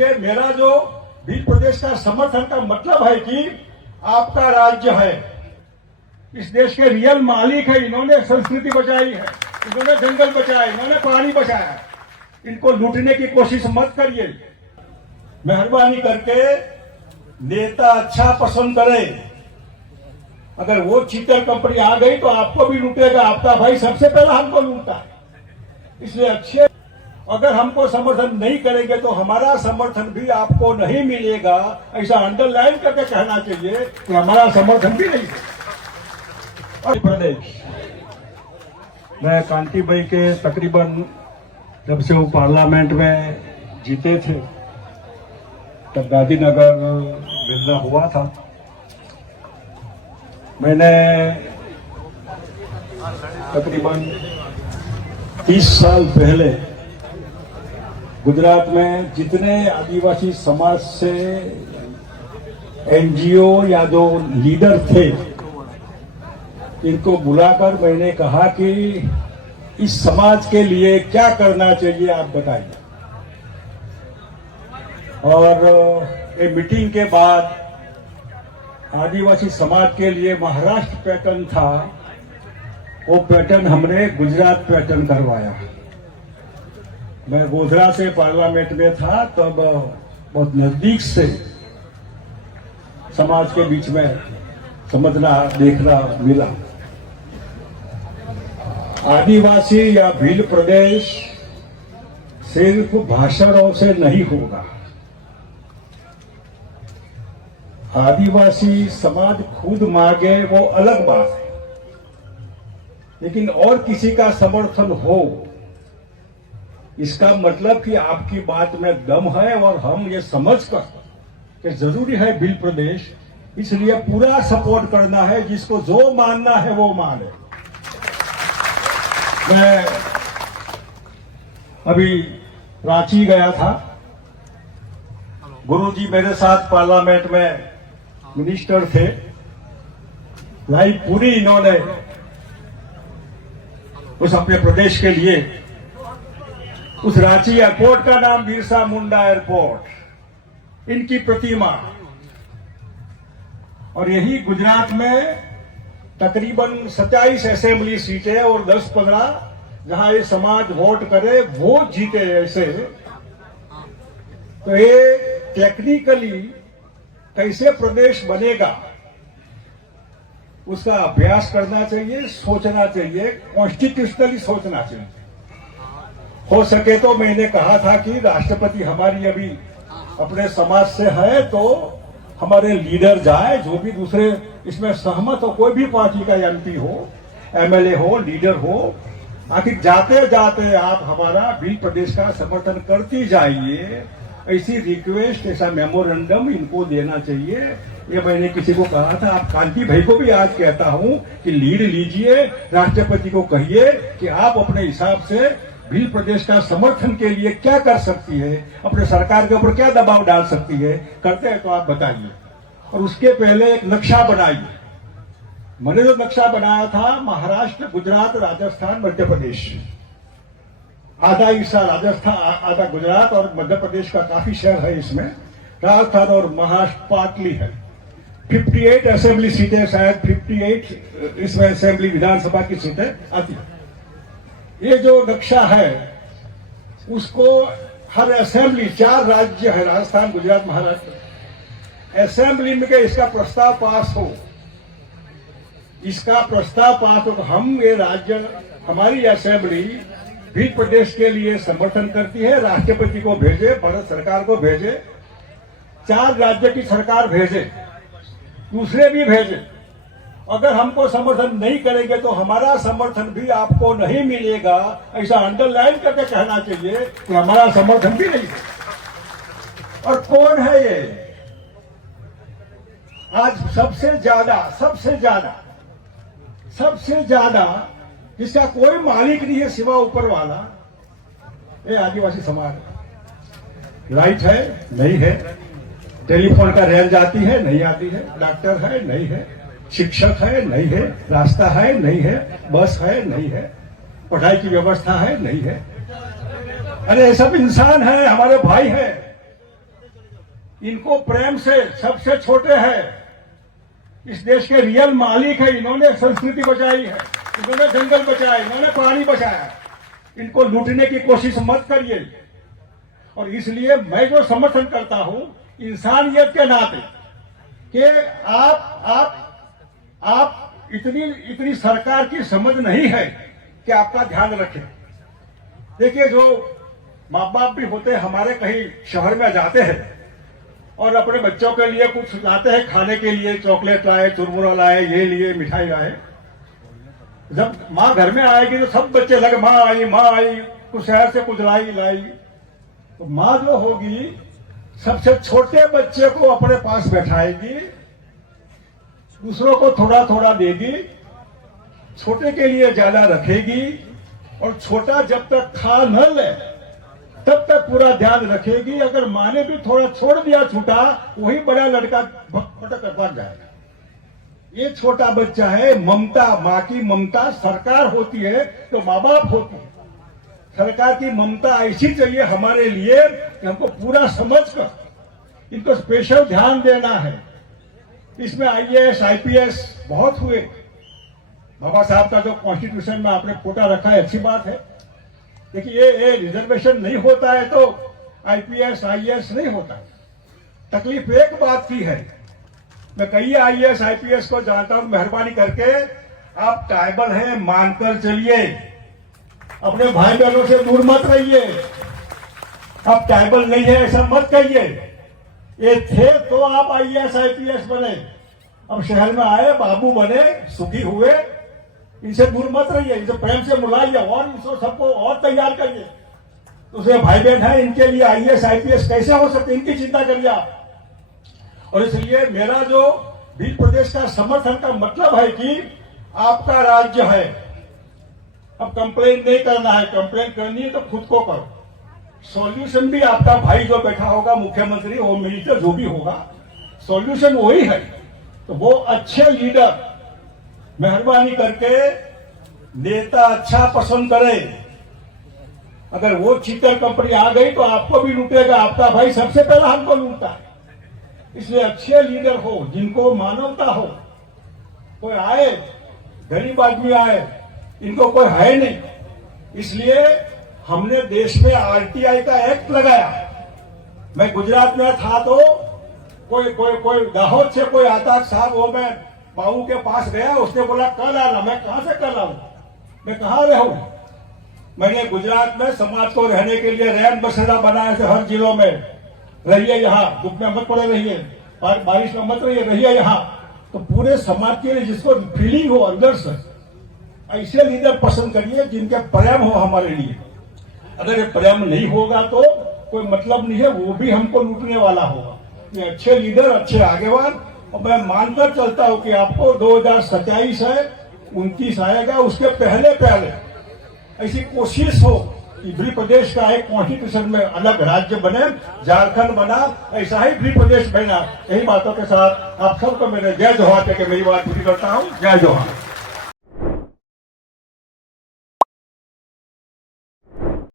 इसलिए मेरा जो भील प्रदेश का समर्थन का मतलब है कि आपका राज्य है, इस देश के रियल मालिक है, इन्होंने संस्कृति बचाई है, इन्होंने जंगल बचाए, इन्होंने पानी बचाया, इनको लूटने की कोशिश मत करिए। मेहरबानी करके नेता अच्छा पसंद करें। अगर वो चीटर कंपनी आ गई तो आपको भी लूटेगा, आपका भाई सबसे पहला हमको लूटता है। इसलिए अच्छे अगर हमको समर्थन नहीं करेंगे तो हमारा समर्थन भी आपको नहीं मिलेगा, ऐसा अंडरलाइन करके कहना चाहिए कि हमारा समर्थन भी नहीं है। और प्रदेश मैं कांति भाई के तकरीबन जब से वो पार्लियामेंट में जीते थे तब गांधीनगर मिलना हुआ था। मैंने तकरीबन 30 साल पहले गुजरात में जितने आदिवासी समाज से एनजीओ या जो लीडर थे इनको बुलाकर मैंने कहा कि इस समाज के लिए क्या करना चाहिए आप बताइए। और ये मीटिंग के बाद आदिवासी समाज के लिए महाराष्ट्र पैटर्न था, वो पैटर्न हमने गुजरात पैटर्न करवाया। मैं गोधरा से पार्लियामेंट में था तब बहुत नजदीक से समाज के बीच में समझना देखना मिला। आदिवासी या भील प्रदेश सिर्फ भाषणों से नहीं होगा। आदिवासी समाज खुद मांगे वो अलग बात है, लेकिन और किसी का समर्थन हो इसका मतलब कि आपकी बात में दम है और हम ये समझकर कि जरूरी है भील प्रदेश, इसलिए पूरा सपोर्ट करना है। जिसको जो मानना है वो माने। मैं अभी रांची गया था, गुरुजी मेरे साथ पार्लियामेंट में मिनिस्टर थे, लाइफ पूरी इन्होंने उस अपने प्रदेश के लिए, उस रांची एयरपोर्ट का नाम बिरसा मुंडा एयरपोर्ट, इनकी प्रतिमा। और यही गुजरात में तकरीबन 27 असेंबली सीटें और 10-15 जहां ये समाज वोट करे वो जीते। ऐसे तो ये टेक्निकली कैसे प्रदेश बनेगा उसका अभ्यास करना चाहिए, सोचना चाहिए, कॉन्स्टिट्यूशनली सोचना चाहिए। हो सके तो मैंने कहा था कि राष्ट्रपति हमारी अभी अपने समाज से है तो हमारे लीडर जाए, जो भी दूसरे इसमें सहमत हो, कोई भी पार्टी का एमपी हो, एमएलए हो, लीडर हो, आखिर जाते जाते आप हमारा भील प्रदेश का समर्थन करती जाइए। ऐसी रिक्वेस्ट, ऐसा मेमोरेंडम इनको देना चाहिए। ये मैंने किसी को कहा था, आप कांति भाई को भी आज कहता हूं कि लीड लीजिए, राष्ट्रपति को कहिए कि आप अपने हिसाब से भील प्रदेश का समर्थन के लिए क्या कर सकती है, अपने सरकार के ऊपर क्या दबाव डाल सकती है। करते हैं तो आप बताइए। और उसके पहले एक नक्शा बनाइए। मैंने जो नक्शा बनाया था, महाराष्ट्र, गुजरात, राजस्थान, मध्य प्रदेश, आधा हिस्सा राजस्थान, आधा गुजरात और मध्य प्रदेश का काफी शहर है इसमें। राजस्थान और महाराष्ट्र पार्टली है। 58 असेंबली सीटें, शायद 58 इसमें असेंबली विधानसभा की सीटें आती है। ये जो नक्शा है उसको हर असेंबली, 4 राज्य है, राजस्थान, गुजरात, महाराष्ट्र, असेंबली में इसका प्रस्ताव पास हो, इसका प्रस्ताव पास हो तो हम ये राज्य, हमारी असेंबली भील प्रदेश के लिए समर्थन करती है, राष्ट्रपति को भेजे, भारत सरकार को भेजे, 4 राज्य की सरकार भेजे, दूसरे भी भेजे। अगर हमको समर्थन नहीं करेंगे तो हमारा समर्थन भी आपको नहीं मिलेगा, ऐसा अंडरलाइन करके कहना चाहिए कि हमारा समर्थन भी नहीं है। और कौन है ये आज सबसे ज्यादा जिसका कोई मालिक नहीं है सिवा ऊपर वाला, ये आदिवासी समाज। लाइट है नहीं है, टेलीफोन का रेंज आती है नहीं आती है, डॉक्टर है नहीं है, शिक्षक है नहीं है, रास्ता है नहीं है, बस है नहीं है, पढ़ाई की व्यवस्था है नहीं है। अरे ये सब इंसान है, हमारे भाई है। इनको प्रेम से सबसे छोटे हैं, इस देश के रियल मालिक है। इन्होंने संस्कृति बचाई है, इन्होंने जंगल बचाए, इन्होंने पानी बचाया। इनको लूटने की कोशिश मत करिए। और इसलिए मैं जो समर्थन करता हूं इंसानियत के नाते कि आप इतनी सरकार की समझ नहीं है कि आपका ध्यान रखें। देखिए, जो माँ बाप भी होते हैं हमारे, कहीं शहर में जाते हैं और अपने बच्चों के लिए कुछ लाते हैं खाने के लिए, चॉकलेट लाए, चुरमुरा लाए, ये लिए, मिठाई लाए। जब माँ घर में आएगी तो सब बच्चे लगे माँ आई, कुछ शहर से कुछ लाई। तो माँ जो होगी सबसे छोटे बच्चे को अपने पास बैठाएगी, दूसरों को थोड़ा थोड़ा देगी, छोटे के लिए ज्यादा रखेगी, और छोटा जब तक खा न ले तब तक पूरा ध्यान रखेगी। अगर माँ ने भी थोड़ा छोड़ दिया छूटा, वही बड़ा लड़का भटक भाग जाएगा। ये छोटा बच्चा है। ममता, माँ की ममता सरकार होती है तो माँ बाप होती है। सरकार की ममता ऐसी चाहिए हमारे लिए कि हमको पूरा समझकर इनको स्पेशल ध्यान देना है। इसमें आईएएस आईपीएस बहुत हुए। बाबा साहब का जो कॉन्स्टिट्यूशन में आपने कोटा रखा है, अच्छी बात है। देखिए, ये रिजर्वेशन नहीं होता है तो आईपीएस आईएएस नहीं होता है। तकलीफ एक बात की है, मैं कई आईएएस आईपीएस को जानता हूं, मेहरबानी करके आप ट्राइबल हैं मानकर चलिए, अपने भाई बहनों से दूर मत रहिए। आप ट्राइबल नहीं है ऐसा मत कहिए। ये थे तो आप आईएएस आईपीएस बने, अब शहर में आए, बाबू बने, सुखी हुए। इनसे दूर मत रहिए, इनसे प्रेम से मिलाइए और इनको सबको और तैयार करिए। दूसरे भाई बहन है, इनके लिए आईएएस आईपीएस कैसे हो सकते, इनकी चिंता करिए आप। और इसलिए मेरा जो भी प्रदेश का समर्थन का मतलब है कि आपका राज्य है, अब कंप्लेन नहीं करना है, कंप्लेन करनी है तो खुद को करो। सॉल्यूशन भी आपका भाई जो बैठा होगा, मुख्यमंत्री, होम मिनिस्टर, जो भी होगा, सॉल्यूशन वही है। तो वो अच्छे लीडर मेहरबानी करके नेता अच्छा पसंद करे। अगर वो चीटर कंपनी आ गई तो आपको भी लूटेगा, आपका भाई सबसे पहला हमको लूटता है। इसलिए अच्छे लीडर हो, जिनको मानवता हो। कोई आए, गरीब आदमी आए, इनको कोई है नहीं, इसलिए हमने देश में आरटीआई का एक्ट लगाया। मैं गुजरात में था तो कोई दाहोद से कोई आता साहब, वो मैं बाबू के पास गया, उसने बोला कल आना। मैं कहां से कल आऊं, मैं कहां रहूं। मैंने गुजरात में समाज को रहने के लिए रैन बसेरा बनाया थे, हर जिलों में रहिए, यहाँ धूप में मत पड़े रहिए, बारिश में मत रहिए यहाँ। तो पूरे समाज के लिए जिसको फीलिंग हो अंदर से, ऐसे लीडर पसंद करिए जिनके प्रेम हो हमारे लिए। अगर ये प्रेम नहीं होगा तो कोई मतलब नहीं है, वो भी हमको लूटने वाला होगा। ये अच्छे लीडर, अच्छे आगेवान। और मैं मानकर चलता हूं कि आपको 2027 है, 29 आएगा, उसके पहले ऐसी कोशिश हो कि भी प्रदेश का एक कॉन्स्टिट्यूशन में अलग राज्य बने, झारखंड बना, ऐसा ही भी प्रदेश बना। यही बातों के साथ आप सबको मेरे जय जोहार कहकर मेरी बात पूरी करता हूं। जय जोहार।